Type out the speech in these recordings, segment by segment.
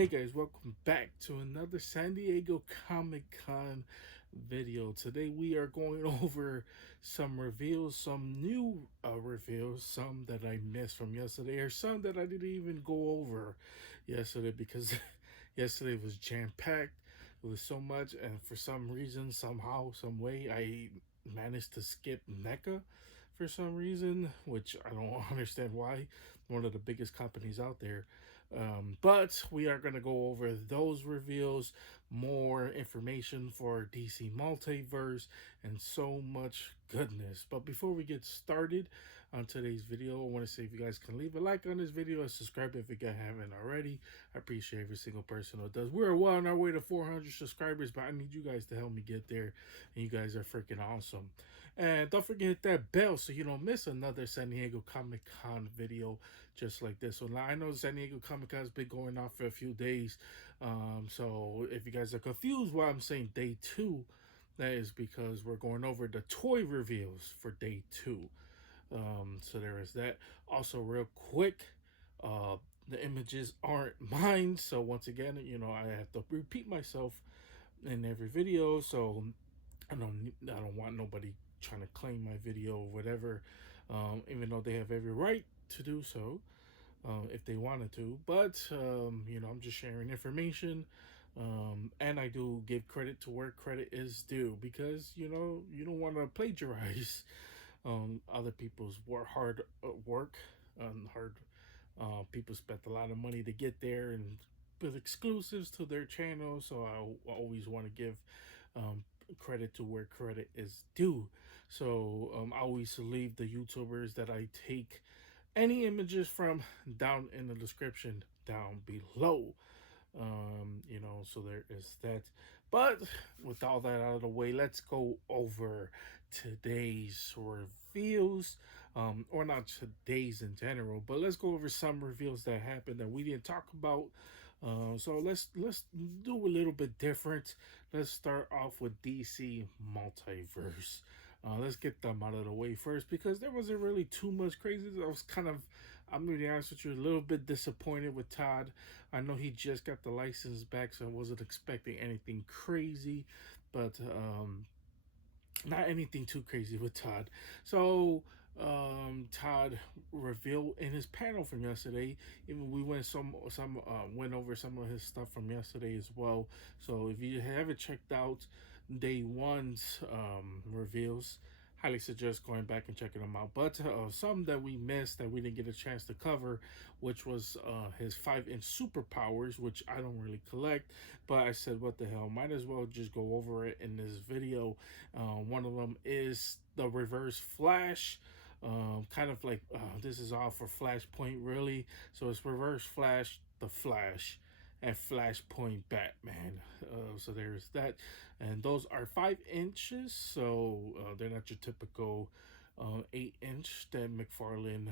Hey guys, welcome back to another San Diego Comic-Con video. Today we are going over some reveals, some new reveals, some that I missed from yesterday, or some that I didn't even go over yesterday because yesterday was jam-packed. It was so much, and for some reason, somehow, some way, I managed to skip Neca for some reason, which I don't understand why. One of the biggest companies out there. But we are going to go over those reveals, more information for DC Multiverse, and so much goodness. But before we get started on today's video, I want to say if you guys can leave a like on this video and subscribe if you guys haven't already. I appreciate every single person who does. We're well on our way to 400 subscribers, but I need you guys to help me get there. And you guys are freaking awesome. And don't forget to hit that bell so you don't miss another San Diego Comic-Con video just like this. So now I know San Diego Comic-Con has been going on for a few days. So if you guys are confused why I'm saying day 2, that is because we're going over the toy reveals for day 2. So there is that. Also, real quick, the images aren't mine. So once again, I have to repeat myself in every video. So I don't want nobody trying to claim my video or whatever, even though they have every right to do so if they wanted to. But I'm just sharing information, and I do give credit to where credit is due, because you don't want to plagiarize other people's hard work and hard. People spent a lot of money to get there and with exclusives to their channel, so I always want to give credit to where credit is due. So I always leave the YouTubers that I take any images from down in the description down below. So there is that. But with all that out of the way, let's go over today's reveals, or not today's in general, but let's go over some reveals that happened that we didn't talk about. So let's do a little bit different. Let's start off with DC Multiverse. Let's get them out of the way first, because there wasn't really too much crazy. I'm going to be honest with you, a little bit disappointed with Todd. I know he just got the license back, so I wasn't expecting anything crazy, but not anything too crazy with Todd. So Todd revealed in his panel from yesterday. Even we went went over some of his stuff from yesterday as well. So if you haven't checked out day one's reveals, highly suggest going back and checking them out. But some that we missed, that we didn't get a chance to cover, which was his 5-inch superpowers, which I don't really collect, but I said, what the hell, might as well just go over it in this video. One of them is the reverse flash. Kind of like this is all for Flashpoint, really. So it's reverse flash, the Flash, and Flashpoint Batman. So there's that, and those are 5 inches, so they're not your typical 8-inch that McFarlane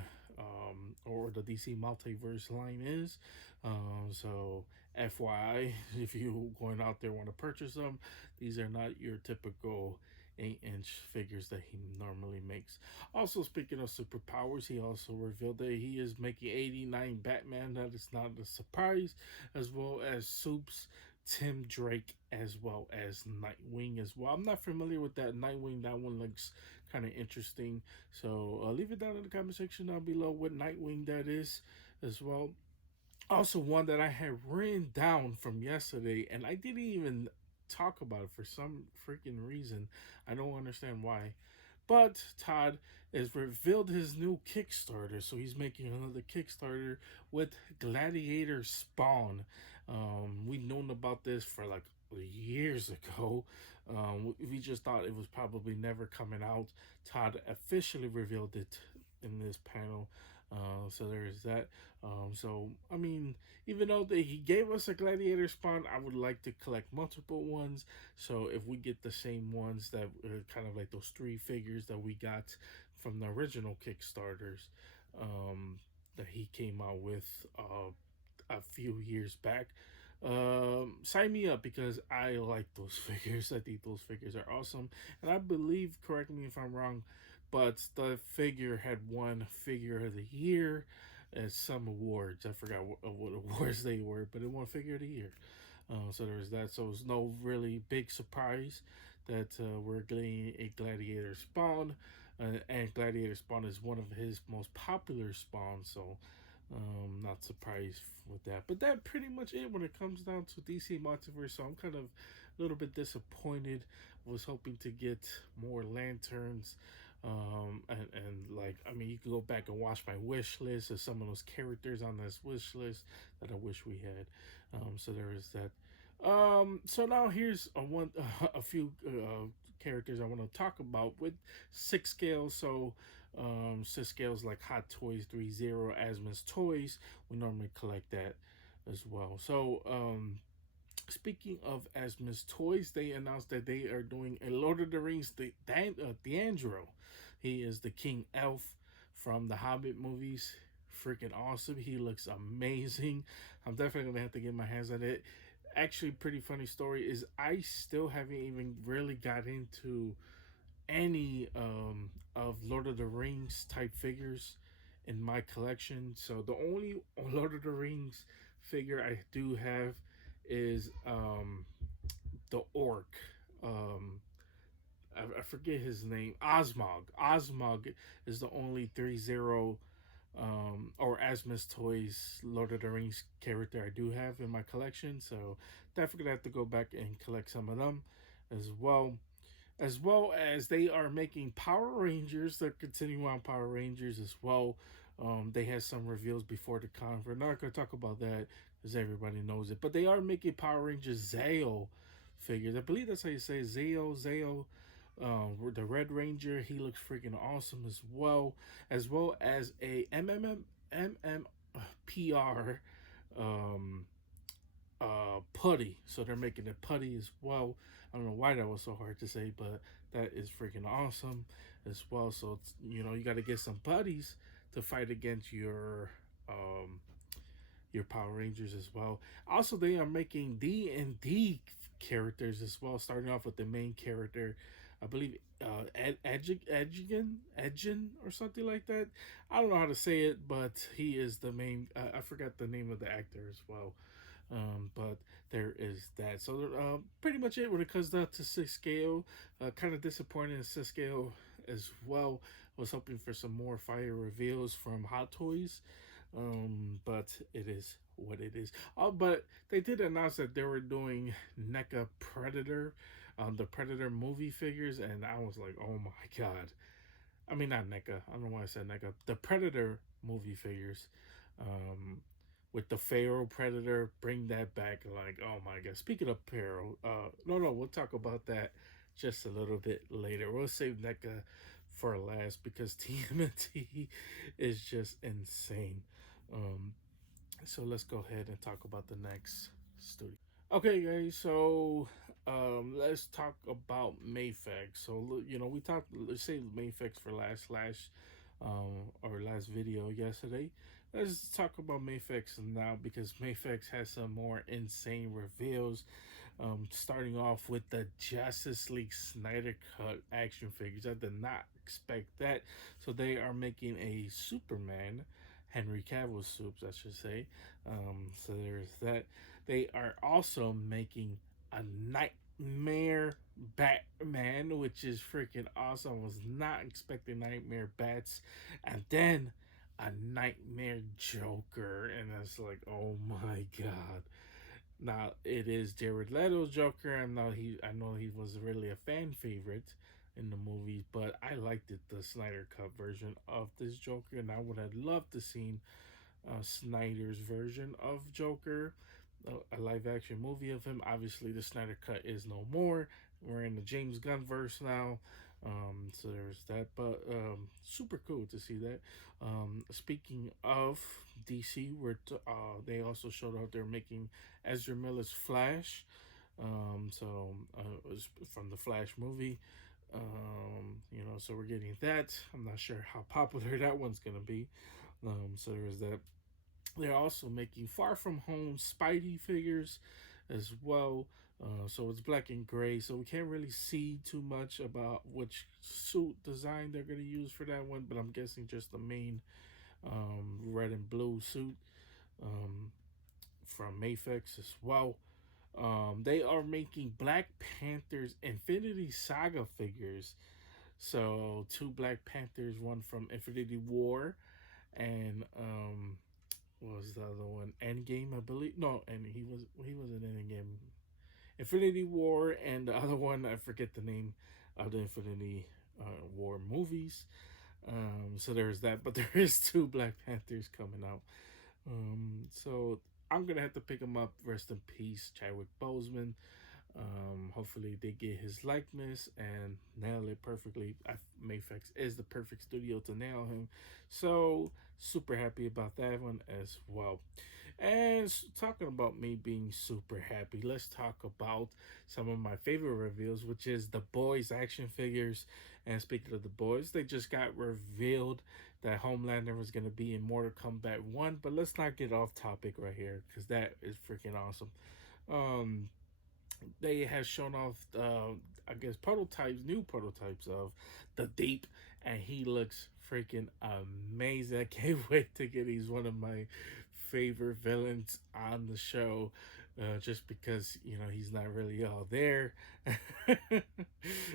or the DC Multiverse line is. So FYI, if you going out there want to purchase them, these are not your typical 8-inch figures that he normally makes. Also, speaking of superpowers, he also revealed that he is making 89 Batman. That is not a surprise, as well as Soup's Tim Drake, as well as Nightwing as well. I'm not familiar with that Nightwing. That one looks kind of interesting. So leave it down in the comment section down below what Nightwing that is as well. Also, one that I had written down from yesterday, and I didn't even talk about it for some freaking reason. I don't understand why. But Todd has revealed his new Kickstarter. So he's making another Kickstarter with Gladiator Spawn. We've known about this for like years ago. We just thought it was probably never coming out. Todd officially revealed it in this panel. So there's that. So I mean, even though he gave us a Gladiator Spawn, I would like to collect multiple ones. So if we get the same ones that are kind of like those 3 figures that we got from the original Kickstarters, that he came out with a few years back, sign me up, because I like those figures. I think those figures are awesome, and I believe, correct me if I'm wrong, but the figure had won Figure of the Year at some awards. I forgot what awards they were, but it won Figure of the Year. So there's that. So it's no really big surprise that we're getting a Gladiator Spawn, and Gladiator Spawn is one of his most popular spawns. So not surprised with that. But that pretty much it when it comes down to DC Multiverse. So I'm kind of a little bit disappointed. Was hoping to get more lanterns. And like, I mean, you can go back and watch my wish list of some of those characters on this wish list that I wish we had. So there is that. So now here's a few characters I want to talk about with 6 scales. So 6 scales like Hot Toys 3.0, Asmon's Toys. We normally collect that as well. So speaking of Asmon's Toys, they announced that they are doing a Lord of the Rings D'Angelo. He is the King Elf from the Hobbit movies. Freaking awesome. He looks amazing. I'm definitely gonna have to get my hands on it. Actually, pretty funny story is I still haven't even really got into any of Lord of the Rings type figures in my collection. So the only Lord of the Rings figure I do have is the orc. Um, I forget his name. Osmog. Osmog is the only 3.0 or Asmus Toys Lord of the Rings character I do have in my collection. So definitely gonna have to go back and collect some of them as well. As well as they are making Power Rangers. They're continuing on Power Rangers as well. They had some reveals before the con. We're not going to talk about that because everybody knows it. But they are making Power Rangers Zeo figures. I believe that's how you say it. Zeo. The Red Ranger, he looks freaking awesome as well. As well as a MMPR putty. So they're making a putty as well. I don't know why that was so hard to say, but that is freaking awesome as well. So it's, you know, you got to get some buddies to fight against your Power Rangers as well. Also, they are making D&D characters as well, starting off with the main character, I believe Edgin or something like that. I don't know how to say it, but he is the main. I forgot the name of the actor as well. But there is that. So pretty much it when it comes down to 6 scale. Kind of disappointed in 6 scale as well. Was hoping for some more fire reveals from Hot Toys. But it is what it is. But they did announce that they were doing NECA Predator, the Predator movie figures, and I was like, oh my god. I mean, not NECA. I don't know why I said NECA. The Predator movie figures. With the Pharaoh Predator, bring that back. Like, oh my god. Speaking of Pharaoh, no, we'll talk about that just a little bit later. We'll save NECA for last because TMNT is just insane. So let's go ahead and talk about the next studio. Okay, guys. So let's talk about Mafex. So you know, we talked. Let's say Mafex for last or last video yesterday. Let's talk about Mafex now because Mafex has some more insane reveals. Starting off with the Justice League Snyder Cut action figures. I did not expect that. So they are making a Superman, Henry Cavill suits, I should say. So there's that. They are also making a Nightmare Batman, which is freaking awesome. I was not expecting Nightmare Bats. And then a Nightmare Joker. And it's like, oh my god. Now it is Jared Leto's Joker. I know he was really a fan favorite in the movies, but I liked it, the Snyder Cut version of this Joker, and I would have loved to seen Snyder's version of Joker, a live action movie of him. Obviously, the Snyder Cut is no more. We're in the James Gunn verse now. So there's that, but super cool to see that. Speaking of DC, they also showed out they're making Ezra Miller's Flash. So it was from the Flash movie. You know, so we're getting that. I'm not sure how popular that one's gonna be. So there's that. They're also making Far From Home Spidey figures as well. So it's black and gray, so we can't really see too much about which suit design they're going to use for that one, but I'm guessing just the main red and blue suit um, from Mafex as well. They are making Black Panther's Infinity Saga figures. So two Black Panthers, one from Infinity War, and what was the other one? Endgame, I believe. No, and he was in Endgame. Infinity War, and the other one I forget the name of the Infinity War movies. So there's that, but there is two Black Panthers coming out. So I'm gonna have to pick him up. Rest in peace, Chadwick Boseman. Hopefully they get his likeness and nail it perfectly. Mafex is the perfect studio to nail him. So super happy about that one as well. And talking about me being super happy, let's talk about some of my favorite reveals, which is the boys action figures. And speaking of the boys, they just got revealed that Homelander was going to be in Mortal Kombat 1. But let's not get off topic right here because that is freaking awesome. Um, they have shown off, I guess, new prototypes of the Deep, and he looks freaking amazing. I can't wait to get. He's one of my favorite villains on the show, just because he's not really all there.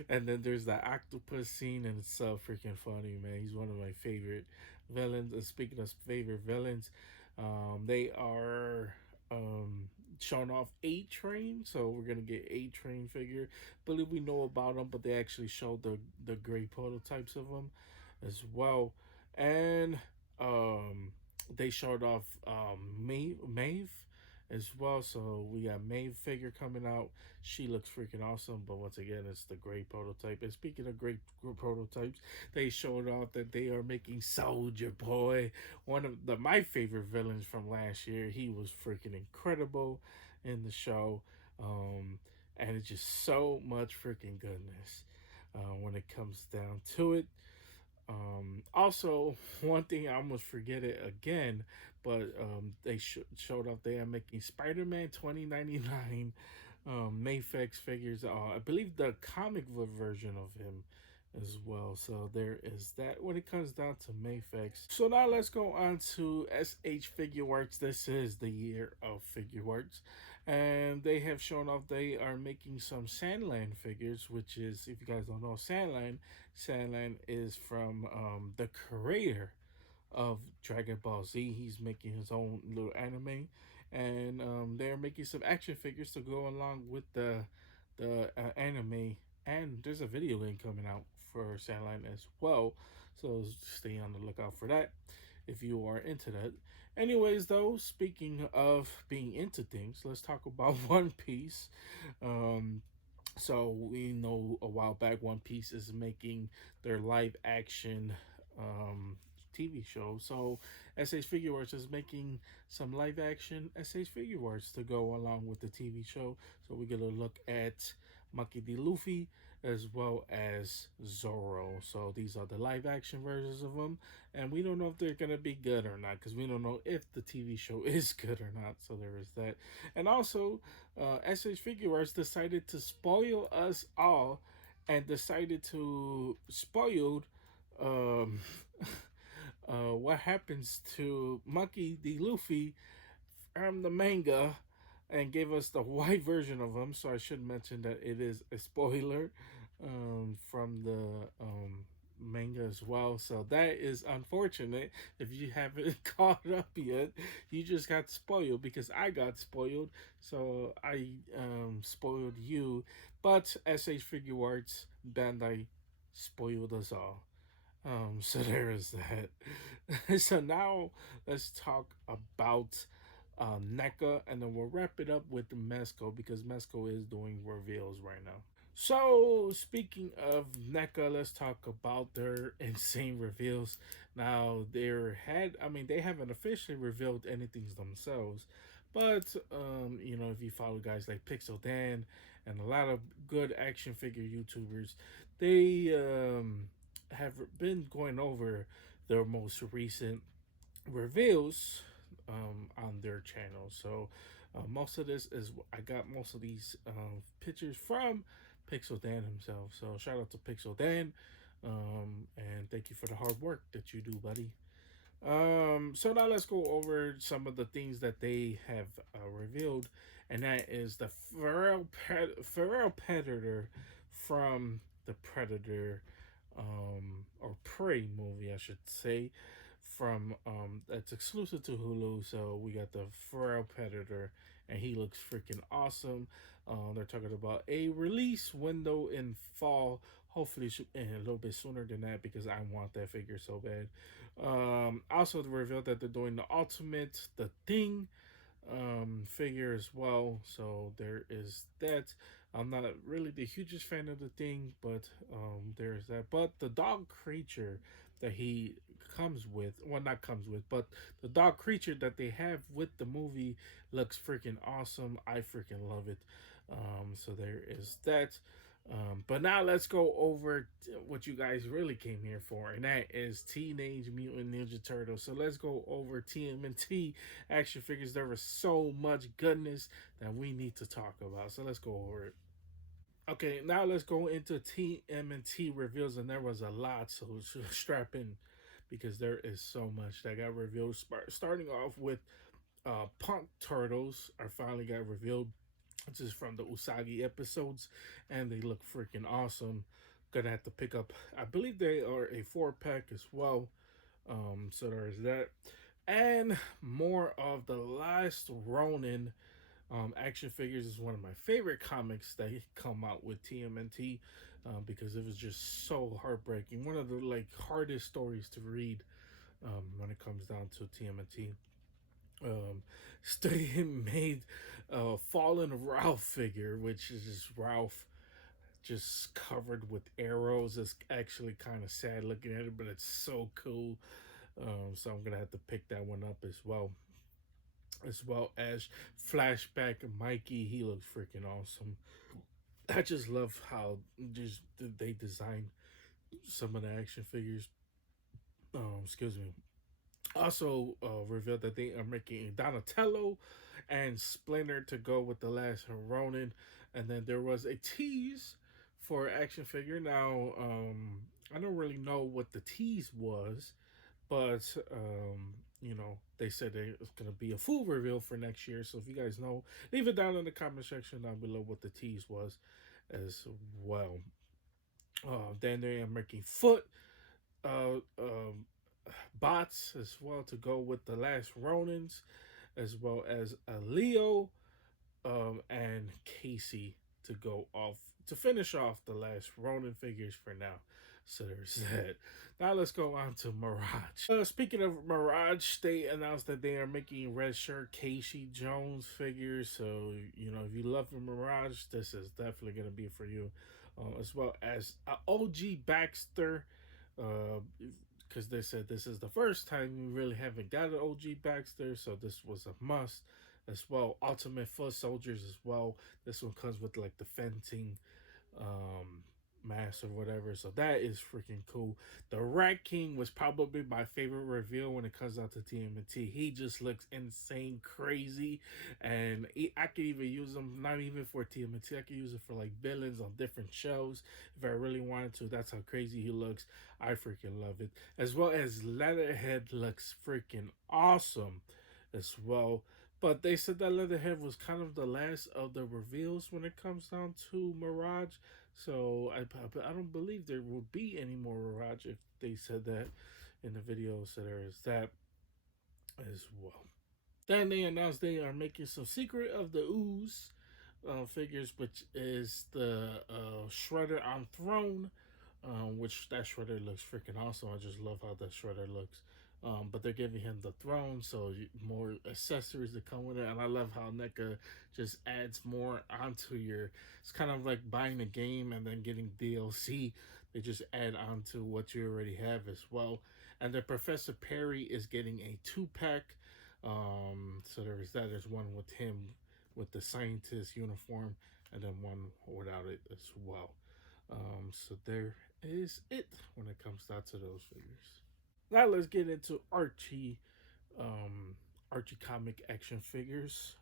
And then there's the octopus scene, and it's so freaking funny, man. He's one of my favorite villains. And speaking of favorite villains, they are shown off A-Train, so we're gonna get A-Train figure. Believe we know about them, but they actually showed the gray prototypes of them as well, and they showed off Maeve as well. So we got Maeve figure coming out. She looks freaking awesome, but once again, it's the gray prototype. And speaking of great prototypes, they showed off that they are making Soldier Boy, one of my favorite villains from last year. He was freaking incredible in the show, and it's just so much freaking goodness when it comes down to it. Also, one thing I almost forget it again, but they showed up. They are making Spider-Man 2099 Mafex figures. I believe the comic book version of him as well. So there is that when it comes down to Mafex. So now let's go on to S.H.Figuarts. This is the year of Figuarts. And they have shown off they are making some Sandland figures, which is, if you guys don't know, Sandland is from the creator of Dragon Ball Z. He's making his own little anime, and they're making some action figures to go along with the anime. And there's a video game coming out for Sandland as well, so stay on the lookout for that if you are into that. Anyways, though, speaking of being into things, let's talk about One Piece. So we know a while back One Piece is making their live action TV show. So S.H.Figuarts is making some live action S.H.Figuarts to go along with the TV show. So we're gonna look at Monkey D. Luffy as well as Zoro. So these are the live action versions of them, and we don't know if they're gonna be good or not because we don't know if the TV show is good or not. So there is that, and also S.H.Figuarts decided to spoil us all, and decided to spoil um, what happens to Monkey D. Luffy from the manga, and gave us the white version of him. So I should mention that it is a spoiler from the manga as well. So that is unfortunate. If you haven't caught up yet, you just got spoiled because I got spoiled. So I spoiled you. But S.H.Figuarts Bandai spoiled us all. So there is that. So now let's talk about Neca, and then we'll wrap it up with the Mesco because Mesco is doing reveals right now. So speaking of Neca, let's talk about their insane reveals. Now they haven't officially revealed anything themselves, but if you follow guys like PixelDan and a lot of good action figure YouTubers, they have been going over their most recent reveals on their channel. So most of this is I got most of these pictures from Pixel Dan himself. So shout out to Pixel Dan, and thank you for the hard work that you do, buddy. So now let's go over some of the things that they have revealed, and that is the Feral Predator from the Predator, or Prey movie, I should say, from that's exclusive to Hulu. So we got the Feral Predator, and he looks freaking awesome. They're talking about a release window in fall. Hopefully, a little bit sooner than that because I want that figure so bad. Also, they revealed that they're doing the Ultimate, the Thing figure as well. So there is that. I'm not really the hugest fan of the Thing, but there's that. But the dog creature that he comes with, well, not comes with, but the dog creature that they have with the movie looks freaking awesome. I freaking love it. So there is that. But now let's go over what you guys really came here for, and that is Teenage Mutant Ninja Turtles. So let's go over TMNT action figures. There was so much goodness that we need to talk about. So let's go over it. Okay, now let's go into TMNT reveals, and there was a lot. So strap in because there is so much that got revealed. Starting off with Punk Turtles are finally got revealed. This is from the Usagi episodes, and they look freaking awesome. Gonna have to pick up. I believe they are a 4-pack as well. So there's that, and more of the Last Ronin. Action figures is one of my favorite comics that come out with TMNT, because it was just so heartbreaking. One of the hardest stories to read when it comes down to TMNT. Stay made a fallen Ralph figure, which is just Ralph just covered with arrows. It's actually kind of sad looking at it, but it's so cool. So I'm gonna have to pick that one up as well. As well as Flashback Mikey, he looks freaking awesome. I just love how just they design some of the action figures. Excuse me. Also revealed that they are making Donatello and Splinter to go with the last Ronin, and then there was a tease for action figure. Now, I don't really know what the tease was, but they said it's gonna be a full reveal for next year. So if you guys know, leave it down in the comment section down below what the tease was, as well. Then they are making foot. Uh, um, Bots as well to go with the last Ronins, as well as Leo and Casey to go off to finish off the last Ronin figures for now. So there's that. Now let's go on to Mirage. Speaking of Mirage, they announced that they are making red shirt Casey Jones figures. So if you love Mirage, this is definitely gonna be for you. As well as OG Baxter. Because they said this is the first time we really haven't got an OG Baxter, so this was a must as well. Ultimate Foot Soldiers as well. This one comes with the fencing mask or whatever, so that is freaking cool. The Rat King was probably my favorite reveal when it comes out to TMNT. He just looks insane crazy, and I could even use him not even for TMNT. I could use it for villains on different shows if I really wanted to. That's how crazy he looks. I freaking love it. As well as Leatherhead looks freaking awesome as well. But they said that Leatherhead was kind of the last of the reveals when it comes down to Mirage. So I don't believe there will be any more Mirage if they said that in the video. So there is that as well. Then they announced they are making some Secret of the Ooze figures, which is the Shredder on Throne, which that Shredder looks freaking awesome. I just love how that Shredder looks. But they're giving him the throne, so more accessories to come with it. And I love how NECA just adds more onto your. It's kind of like buying a game and then getting DLC. They just add on to what you already have as well. And the Professor Perry is getting a 2-pack. So there's that. There's one with him with the scientist uniform, and then one without it as well. So there is it when it comes down to those figures. Now let's get into Archie comic action figures.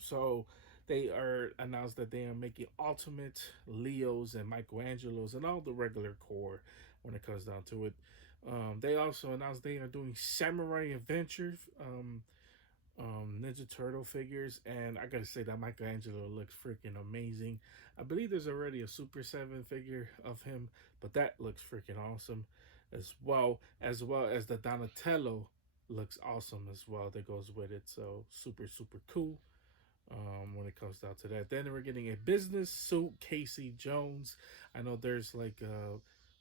So they are announced that they are making Ultimate Leos and Michelangelos and all the regular core when it comes down to it. They also announced they are doing Samurai Adventures, Ninja Turtle figures, and I gotta say that Michelangelo looks freaking amazing. I believe there's already a Super 7 figure of him, but that looks freaking awesome as well as the Donatello looks awesome as well. That goes with it, so super cool. When it comes down to that, then we're getting a business suit Casey Jones. I know there's like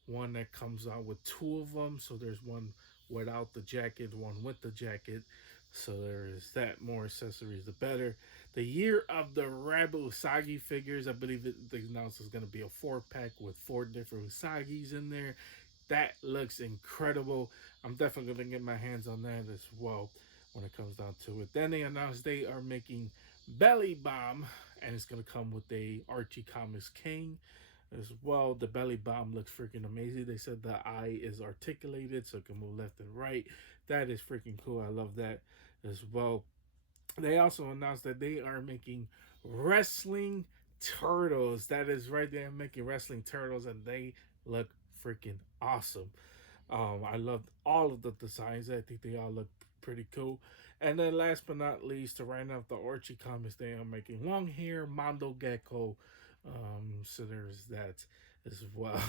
one that comes out with two of them, so there's one without the jacket, one with the jacket. So there is that. More accessories, the better. The Year of the Rabbit Usagi figures. I believe they announced is going to be a 4-pack with 4 different Usagis in there. That looks incredible. I'm definitely going to get my hands on that as well when it comes down to it. Then they announced they are making Belly Bomb, and it's going to come with a Archie Comics King as well. The belly bomb looks freaking amazing. They said the eye is articulated so it can move left and right. That is freaking cool. I love that as well. They also announced that they are making wrestling turtles. That is right, they're making wrestling turtles, and they look freaking awesome. I loved all of the designs. I think they all look pretty cool. And then last but not least, to round out the Archie comics, they are making long hair Mondo Gecko. So there's that as well.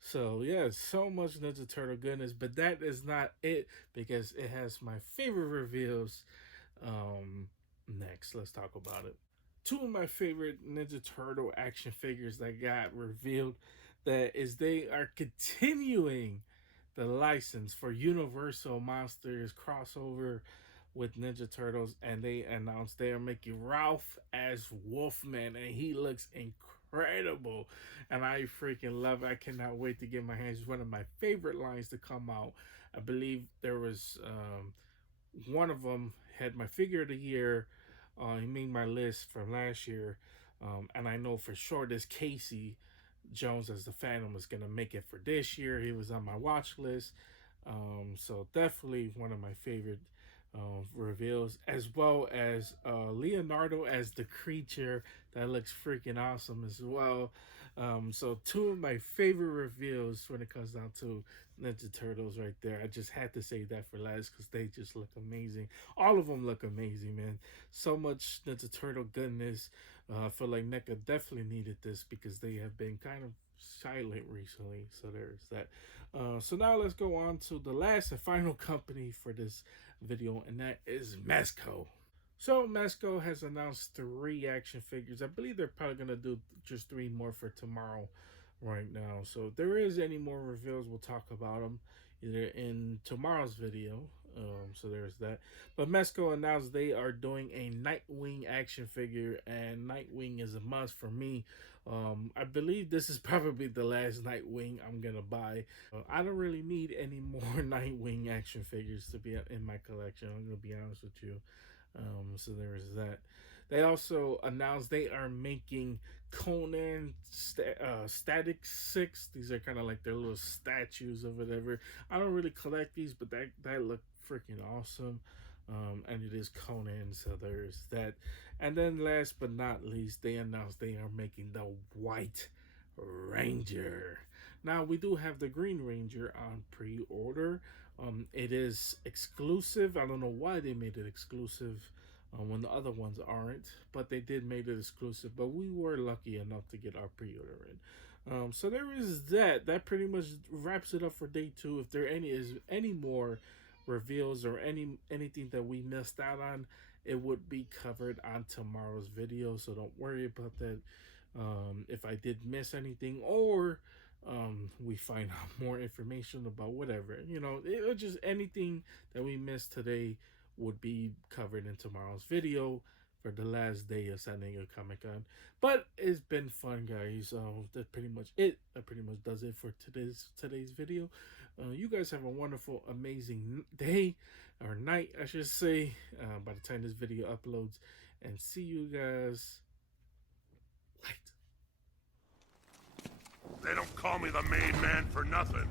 So yeah, so much Ninja Turtle goodness, but that is not it because it has my favorite reveals. Next, let's talk about it. Two of my favorite Ninja Turtle action figures that got revealed, that is they are continuing the license for Universal Monsters crossover with Ninja Turtles, and they announced they are making Ralph as Wolfman, and he looks incredible, and I freaking love it. I cannot wait to get my hands. It's one of my favorite lines to come out. I believe there was one of them had my figure of the year. He made my list from last year, and I know for sure this Casey Jones as the Phantom is gonna make it for this year. He was on my watch list, so definitely one of my favorite reveals, as well as Leonardo as the creature. That looks freaking awesome as well. So two of my favorite reveals when it comes down to Ninja Turtles right there. I just had to say that for last because they just look amazing. All of them look amazing, man. So much Ninja Turtle goodness. I feel like Neca definitely needed this because they have been kind of silent recently. So there's that. So now let's go on to the last and final company for this video, and that is Mezco. So Mezco has announced 3 action figures. I believe they're probably gonna do just 3 more for tomorrow right now. So if there is any more reveals, we'll talk about them either in tomorrow's video. So there's that. But Mezco announced they are doing a Nightwing action figure, and Nightwing is a must for me. I believe this is probably the last Nightwing I'm gonna buy. I don't really need any more Nightwing action figures to be in my collection. I'm gonna be honest with you. So there is that. They also announced they are making Conan Static 6. These are kind of like their little statues or whatever. I don't really collect these, but that look freaking awesome. And it is Conan, so there's that. And then last but not least, they announced they are making the White Ranger. Now we do have the Green Ranger on pre-order. It is exclusive. I don't know why they made it exclusive when the other ones aren't, but they did make it exclusive. But we were lucky enough to get our pre-order in. So there is that. That pretty much wraps it up for day 2. If there is any more reveals or anything that we missed out on, it would be covered on tomorrow's video. So don't worry about that. If I did miss anything, or we find out more information about whatever, it was just anything that we missed today would be covered in tomorrow's video for the last day of San Diego Comic-Con. But it's been fun, guys. That's pretty much it. That pretty much does it for today's video. You guys have a wonderful, amazing day or night, I should say, by the time this video uploads. And see you guys later. They don't call me the main man for nothing.